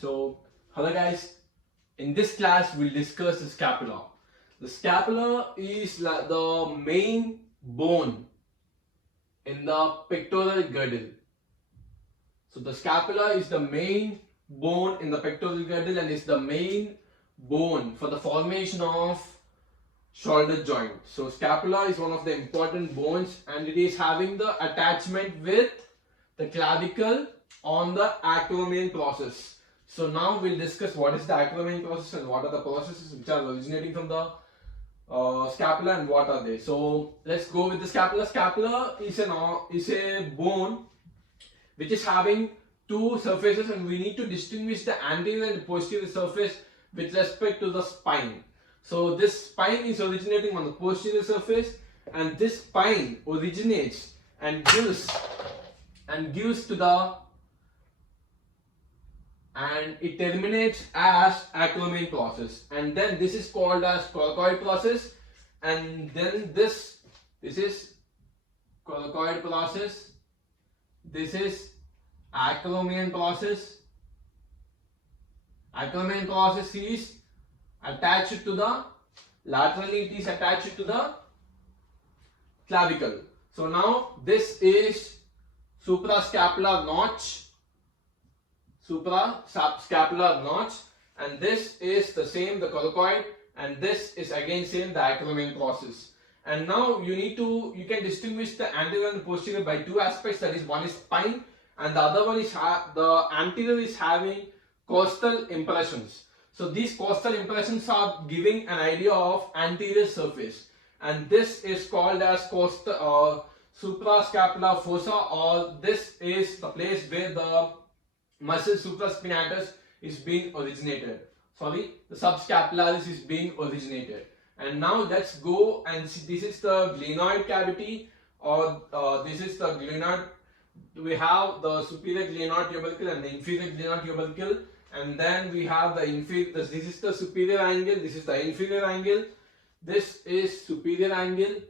So, hello guys. In this class, we'll discuss the scapula. The scapula is the main bone in the pectoral girdle. So, the scapula is the main bone in the pectoral girdle and is the main bone for the formation of shoulder joint. So, scapula is one of the important bones and it is having the attachment with the clavicle on the acromion process. So now we'll discuss what is the acromion process and what are the processes which are originating from the scapula and what are they. So let's go with the scapula. Scapula is a bone which is having two surfaces and we need to distinguish the anterior and posterior surface with respect to the spine. So this spine is originating on the posterior surface and this spine originates and gives to the and it terminates as acromion process, and then this is called as coracoid process, and then this is coracoid process, this is acromion process. Acromion process is attached to the laterally, it is attached to the clavicle. So now this is suprascapular notch, suprascapular notch, and this is the same, the coracoid, and this is again same, the acromion process. And now you can distinguish the anterior and posterior by two aspects, that is one is spine and the other one is the anterior is having costal impressions. So these costal impressions are giving an idea of anterior surface, and this is called as suprascapular fossa, or this is the place where the muscle supraspinatus is being originated. The subscapularis is being originated. And now let's go and see, this is the glenoid cavity, or this is the glenoid. We have the superior glenoid tubercle and the inferior glenoid tubercle, and then we have the inferior. This is the superior angle, this is the inferior angle, this is superior angle,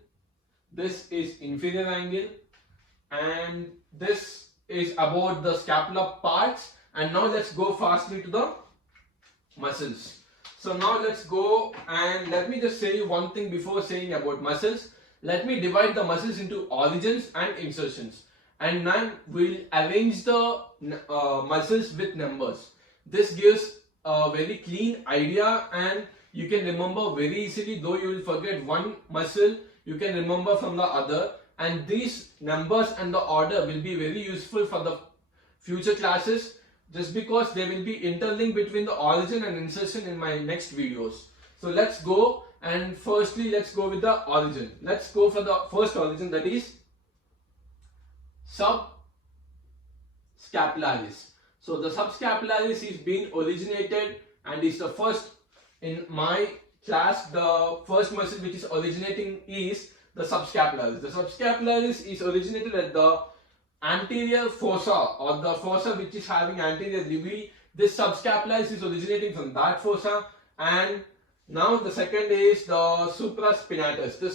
this is inferior angle, and this is about the scapular parts. And now let's go fastly to the muscles. So now let's go, and let me just say you one thing before saying about muscles. Let me divide the muscles into origins and insertions, and then we'll arrange the muscles with numbers. This gives a very clean idea and you can remember very easily. Though you will forget one muscle, you can remember from the other, and these numbers and the order will be very useful for the future classes, just because they will be interlinked between the origin and insertion in my next videos. So let's go, and firstly let's go with the origin. Let's go for the first origin, that is Subscapularis. So the Subscapularis is being originated and is the first in my class. The first muscle which is originating is the subscapularis. The subscapularis is originated at the anterior fossa, or the fossa which is having anterior levi. This subscapularis is originating from that fossa. And now the second is the supraspinatus. The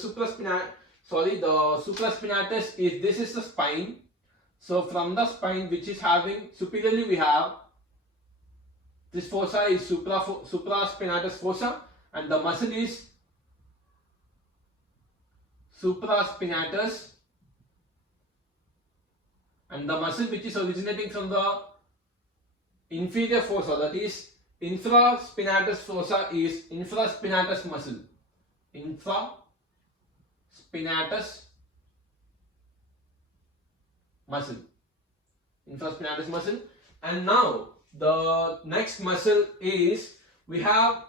supraspinatus is, this is the spine. So from the spine which is having superiorly, we have this fossa is supraspinatus fossa, and the muscle is supraspinatus, and the muscle which is originating from the inferior fossa, that is infraspinatus fossa, is infraspinatus muscle. Infraspinatus muscle. And now the next muscle is, we have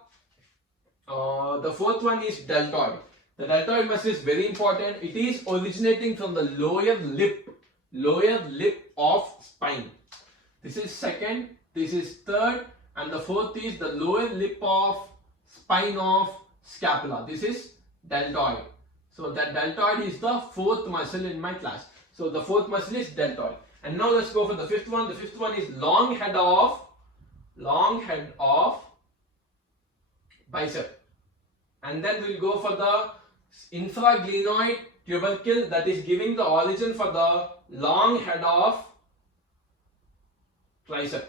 the fourth one is deltoid. The deltoid muscle is very important. It is originating from the lower lip of spine. This is second, this is third, and the fourth is the lower lip of spine of scapula. This is deltoid. So that deltoid is the fourth muscle in my class. So the fourth muscle is deltoid. And now let's go for the fifth one. The fifth one is long head of bicep. And then we'll go for the infraglenoid tubercle, that is giving the origin for the long head of tricep.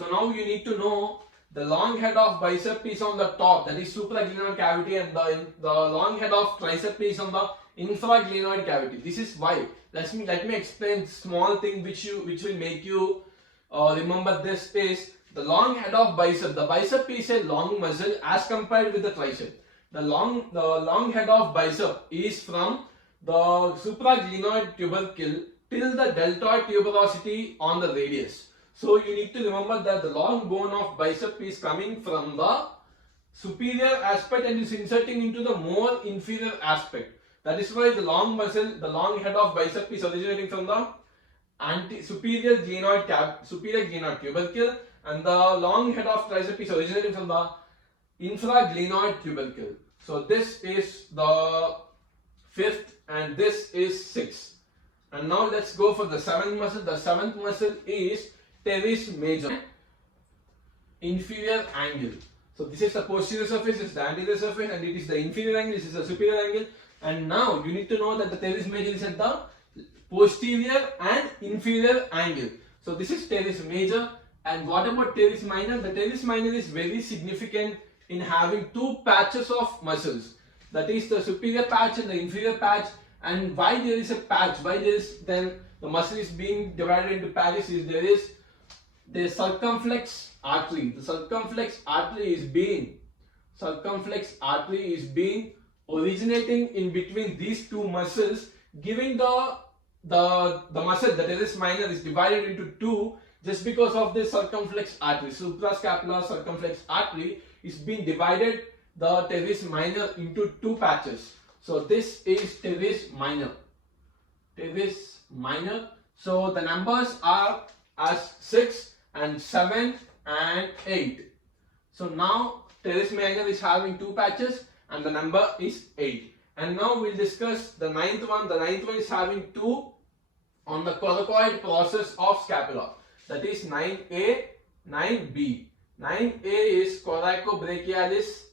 So now you need to know the long head of bicep is on the top, that is supraglenoid cavity, and the long head of tricep is on the infraglenoid cavity. This is why. Let me explain small thing which will make you remember this is the long head of bicep. The bicep is a long muscle as compared with the tricep. The long head of bicep is from the supraglenoid tubercle till the deltoid tuberosity on the radius. So you need to remember that the long bone of bicep is coming from the superior aspect and is inserting into the more inferior aspect. That is why the long muscle, the long head of bicep is originating from the superior glenoid tubercle, and the long head of tricep is originating from the infraglenoid tubercle. So this is the fifth and this is sixth. And now let's go for the seventh muscle. The seventh muscle is Teres major, inferior angle. So this is the posterior surface, this is the anterior surface, and it is the inferior angle, this is the superior angle. And now you need to know that the Teres major is at the posterior and inferior angle. So this is Teres major. And what about Teres minor? The Teres minor is very significant in having two patches of muscles. That is the superior patch and the inferior patch. And why there is a patch? Why there is then the muscle is being divided into patches? Is there is the circumflex artery. The circumflex artery is being originating in between these two muscles, giving the muscle, the Teres minor, is divided into two just because of this circumflex artery. Suprascapular circumflex artery is being divided, the Teres minor, into two patches. So this is Teres minor. Teres minor. So the numbers are as 6 and 7 and 8. So now Teres minor is having two patches and the number is 8. And now we'll discuss the ninth one. The ninth one is having 2 on the coracoid process of scapula. That is 9A, 9B. 9A is coracobrachialis,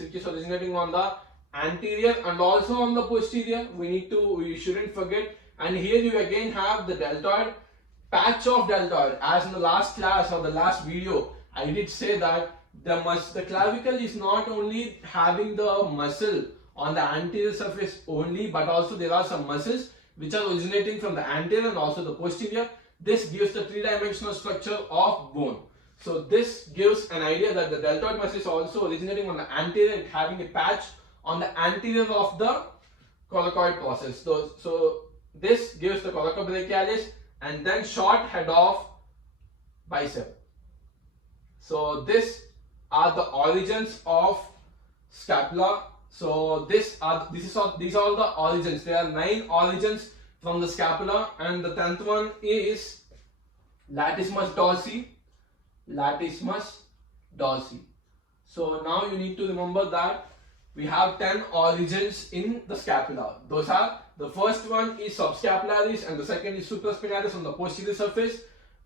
which is originating on the anterior and also on the posterior. We shouldn't forget. And here you again have the deltoid, patch of deltoid. As in the last class or the last video, I did say that the clavicle is not only having the muscle on the anterior surface only, but also there are some muscles which are originating from the anterior and also the posterior. This gives the three-dimensional structure of bone. So this gives an idea that the deltoid muscle is also originating on the anterior and having a patch on the anterior of the coracoid process. So this gives the coracobrachialis and then short head of bicep. So these are the origins of scapula. So these are the origins. There are 9 origins from the scapula, and the 10th one is latissimus dorsi. So now you need to remember that we have 10 origins in the scapula. Those are, the first one is subscapularis and the second is supraspinatus on the posterior surface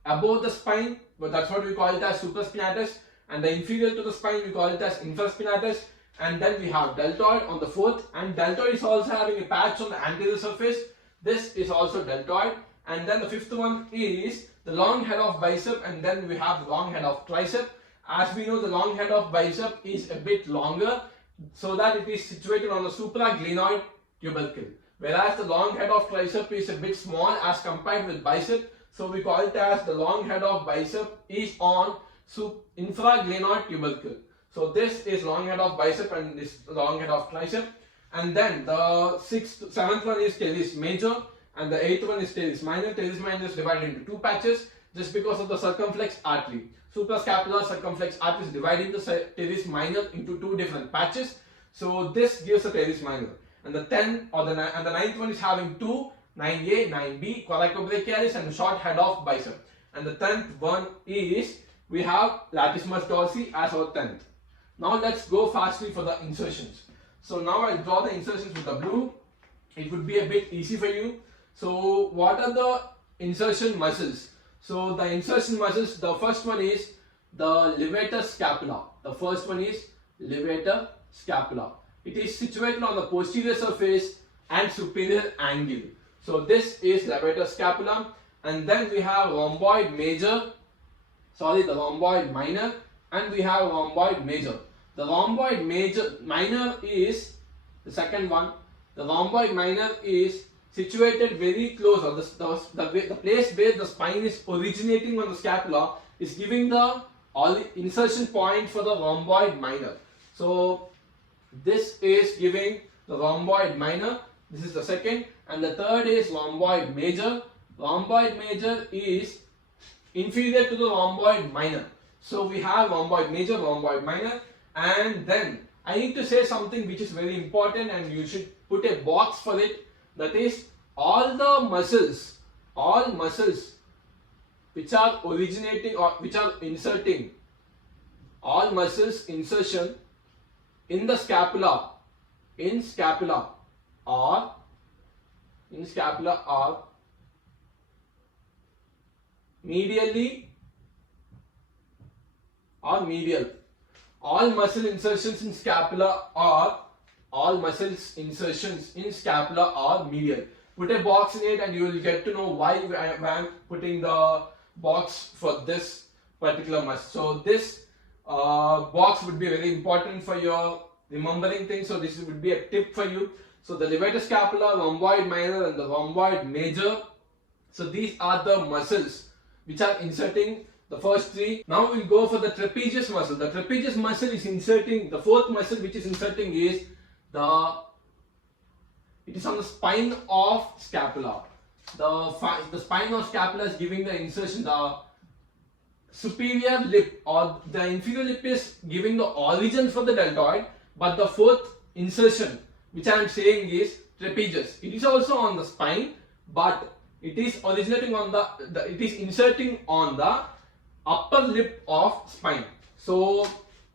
above the spine, but that's what we call it as supraspinatus, and the inferior to the spine we call it as infraspinatus. And then we have deltoid on the fourth, and deltoid is also having a patch on the anterior surface. This is also deltoid. And then the fifth one is the long head of bicep, and then we have the long head of tricep. As we know, the long head of bicep is a bit longer, so that it is situated on the supraglenoid tubercle, whereas the long head of tricep is a bit small as compared with bicep. So we call it as the long head of bicep is on infraglenoid tubercle. So this is long head of bicep and this long head of tricep. And then the seventh one is Teres major and the 8th one is Teres minor. Teres minor is divided into 2 patches just because of the circumflex artery. Suprascapular circumflex artery is dividing the Teres minor into 2 different patches. So this gives a Teres minor. And the 9th one is having 2, 9A, 9B, coracobrachialis and short head of bicep. And the 10th one is we have latissimus dorsi as our 10th. Now let's go fastly for the insertions. So now I'll draw the insertions with the blue. It would be a bit easy for you. So what are the insertion muscles? So the insertion muscles, the first one is the levator scapula. The first one is levator scapula. It is situated on the posterior surface and superior angle. So this is levator scapula. and then we have rhomboid minor, and we have rhomboid major. The rhomboid minor is the second one. The rhomboid minor is situated very close, or the place where the spine is originating on the scapula is giving the insertion point for the rhomboid minor. So this is giving the rhomboid minor. This is the second, and the third is rhomboid major. Rhomboid major is inferior to the rhomboid minor. So we have rhomboid major, rhomboid minor, and then I need to say something which is very important, and you should put a box for it. That is, all muscles which are originating or which are inserting, all muscles insertion in the scapula, are medially or medial. All muscle insertions in scapula are medial. Put a box in it and you will get to know why I am putting the box for this particular muscle. So this box would be very important for your remembering things. So this would be a tip for you. So the levator scapula, rhomboid minor and the rhomboid major. So these are the muscles which are inserting the first three. Now we'll go for the trapezius muscle. The trapezius muscle is inserting, the fourth muscle which is inserting is it is on the spine of scapula. The spine of scapula is giving the insertion. The superior lip or the inferior lip is giving the origin for the deltoid, but the fourth insertion which I am saying is trapezius. It is also on the spine, but it is originating on it is inserting on the upper lip of spine. So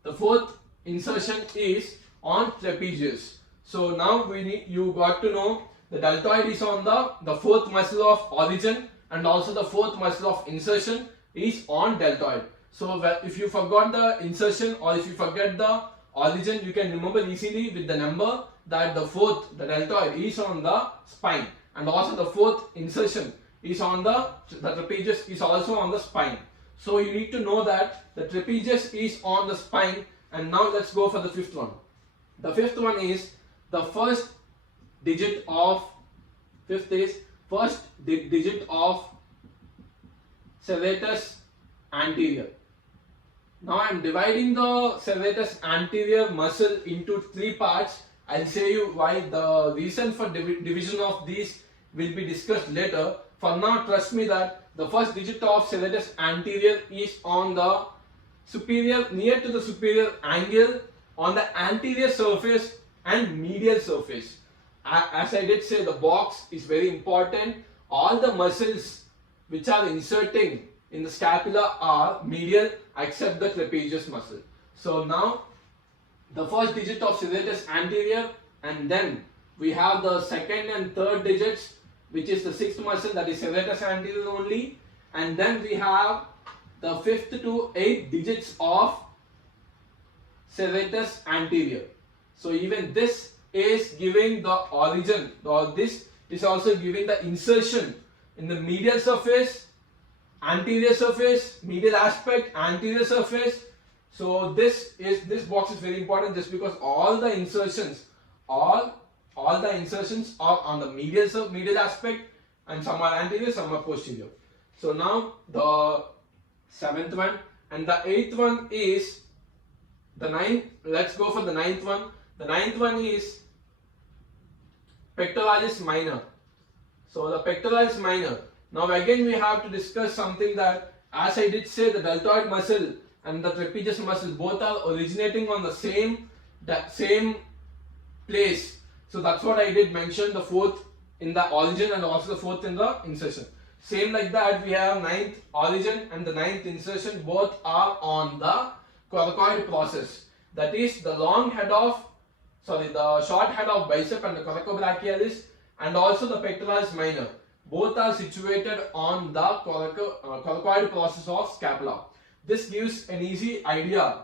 the fourth insertion is on trapezius. So now you got to know the deltoid is on the fourth muscle of origin, and also the fourth muscle of insertion is on deltoid. So if you forgot the insertion or if you forget the origin, you can remember easily with the number that the deltoid is on the spine, and also the fourth insertion is on the trapezius is also on the spine. So you need to know that the trapezius is on the spine. And now let's go for the fifth one. The fifth one is the first digit of serratus anterior. Now I am dividing the serratus anterior muscle into three parts. I'll say you why. The reason for division of these will be discussed later. For now, trust me that the first digit of serratus anterior is on the superior, near to the superior angle on the anterior surface and medial surface. As I did say, the box is very important. All the muscles which are inserting in the scapula are medial except the trapezius muscle. So now the first digit of serratus anterior, and then we have the second and third digits, which is the sixth muscle, that is serratus anterior only, and then we have the fifth to eighth digits of serratus anterior. So even this is giving the origin, or this is also giving the insertion in the medial surface, anterior surface, medial aspect, anterior surface. So this box is very important just because all the insertions are on the medial aspect, and some are anterior, some are posterior. So now the seventh one, and the eighth one is the ninth. Let's go for the ninth one. The ninth one is Pectoralis Minor. So the Pectoralis Minor. Now again we have to discuss something that, as I did say, the deltoid muscle and the trapezius muscle both are originating on the same place. So that's what I did mention, the fourth in the origin and also the fourth in the insertion. Same like that, we have ninth origin and the ninth insertion, both are on the coracoid process. That is the short head of bicep and the clavichobolicialis, and also the pectoralis minor. Both are situated on the coracoid process of scapula. This gives an easy idea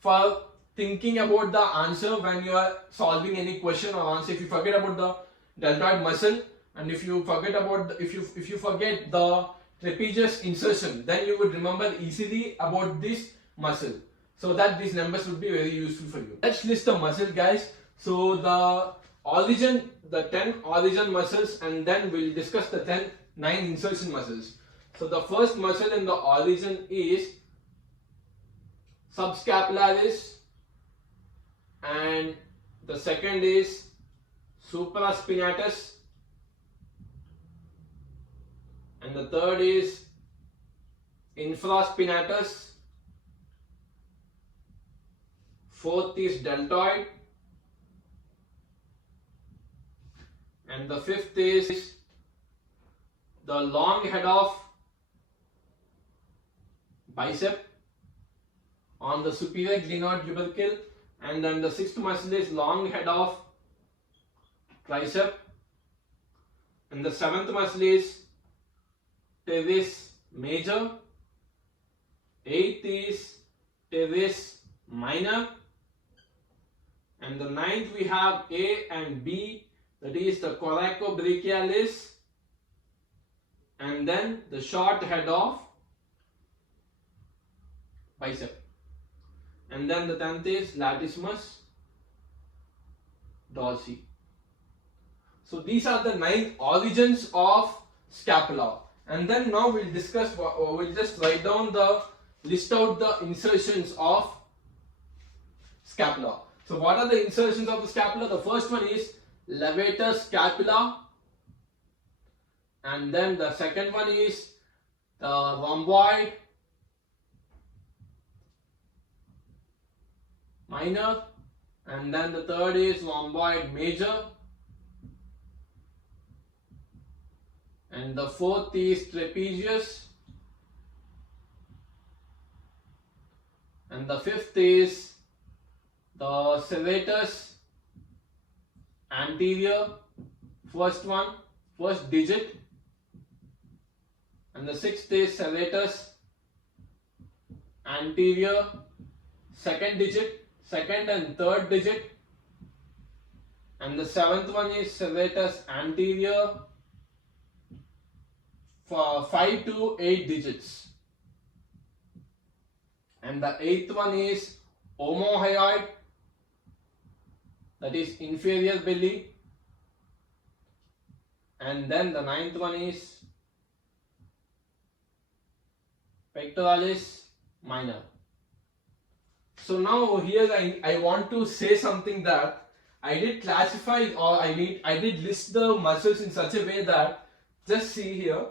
for thinking about the answer when you are solving any question or answer. If you forget about the deltoid muscle, and if you forget about the, if you forget the trapezius insertion, then you would remember easily about this muscle, so that these numbers would be very useful for you. Let's list the muscle, guys. So the 10 origin muscles, and then we'll discuss the 9 insertion muscles. So the first muscle in the origin is Subscapularis, and the second is Supraspinatus, and the third is Infraspinatus, fourth is Deltoid, and the fifth is the long head of bicep on the superior glenoid tubercle, and then the sixth muscle is long head of tricep, and the seventh muscle is Teres major, eighth is Teres minor, and the ninth we have A and B, that is the Clavichobolicialis, and then the short head of bicep, and then the 10th is latissimus dorsi. So these are the 9 origins of scapula, and then now we'll discuss, we'll just write down the list out the insertions of scapula. So what are the insertions of the scapula? The first one is Levator Scapula, and then the second one is the rhomboid minor, and then the third is rhomboid major, and the fourth is trapezius, and the fifth is the Serratus Anterior, first digit, and the sixth is Serratus Anterior, second digit, second and third digit, and the seventh one is Serratus Anterior for 5 to 8 digits, and the eighth one is omohyoid, that is inferior belly, and then the ninth one is Pectoralis Minor. So now here I want to say something, that I did classify, or I did list the muscles in such a way that, just see here,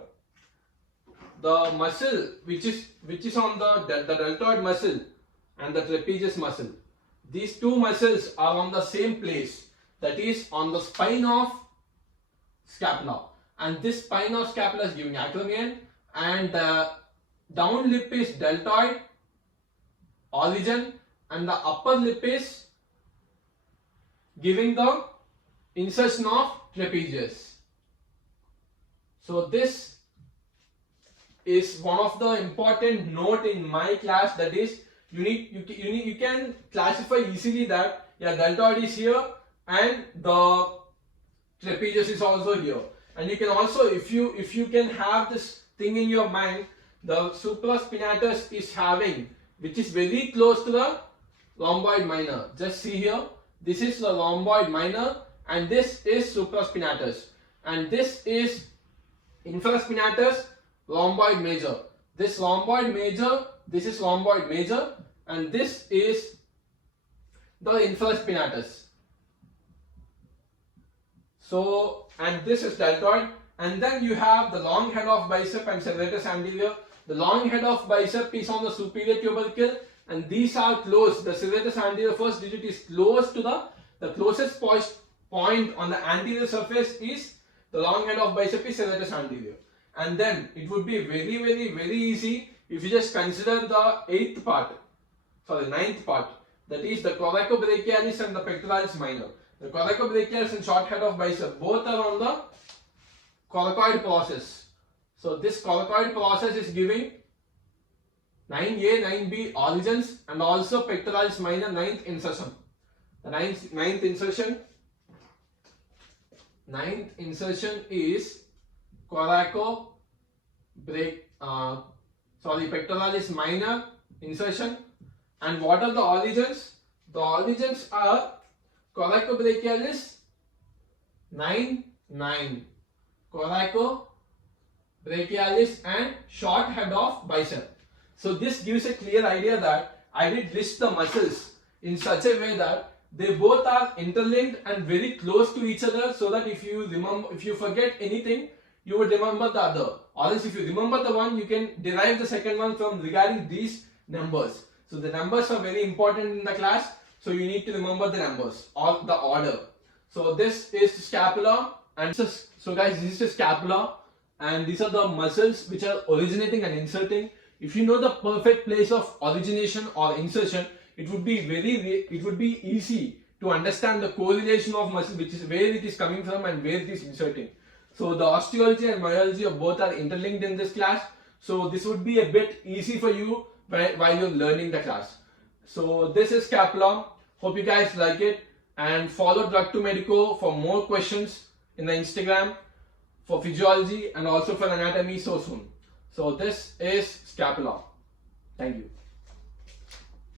the muscle which is on the deltoid muscle and the trapezius muscle, these two muscles are on the same place, that is on the spine of scapula, and this spine of scapula is giving acromion, and the down lip is deltoid origin, and the upper lip is giving the insertion of trapezius. So this is one of the important note in my class, that is you can classify easily that, yeah, deltoid is here and the trapezius is also here, and you can also, if you can have this thing in your mind, the supraspinatus is having, which is very close to the rhomboid minor. Just see here, this is the rhomboid minor and this is supraspinatus, and this is infraspinatus, rhomboid major. This rhomboid major, this is rhomboid major, and this is the infraspinatus. So, and this is deltoid, and then you have the long head of bicep and serratus anterior. The long head of bicep is on the superior tubercle, and these are close. The serratus anterior first digit is close to the closest point on the anterior surface is the long head of bicep is serratus anterior. And then it would be very easy if you just consider the ninth part, that is the Clavichobolicialis and the Pectoralis Minor. The Clavichobolicialis and short head of bicep both are on the coracoid process. So this coracoid process is giving 9A, 9B origins, and also Pectoralis Minor 9th insertion. The ninth insertion Ninth insertion is Pectoralis Minor insertion. And what are the origins? The origins are Clavichobolicialis 9, Clavichobolicialis and short head of bicep. So this gives a clear idea that I did list the muscles in such a way that they both are interlinked and very close to each other, so that if you forget anything, you would remember the other. Or else if you remember the one, you can derive the second one from regarding these numbers. So the numbers are very important in the class, so you need to remember the numbers or the order. So this is scapula, and so guys, this is the scapula, and these are the muscles which are originating and inserting. If you know the perfect place of origination or insertion, it would be easy to understand the correlation of muscle, which is where it is coming from and where it is inserting. So the osteology and myology of both are interlinked in this class. So this would be a bit easy for you while you're learning the class. So this is scapula. Hope you guys like it, and follow Drug to Medico for more questions in the Instagram for physiology and also for anatomy so soon. So this is scapula. Thank you.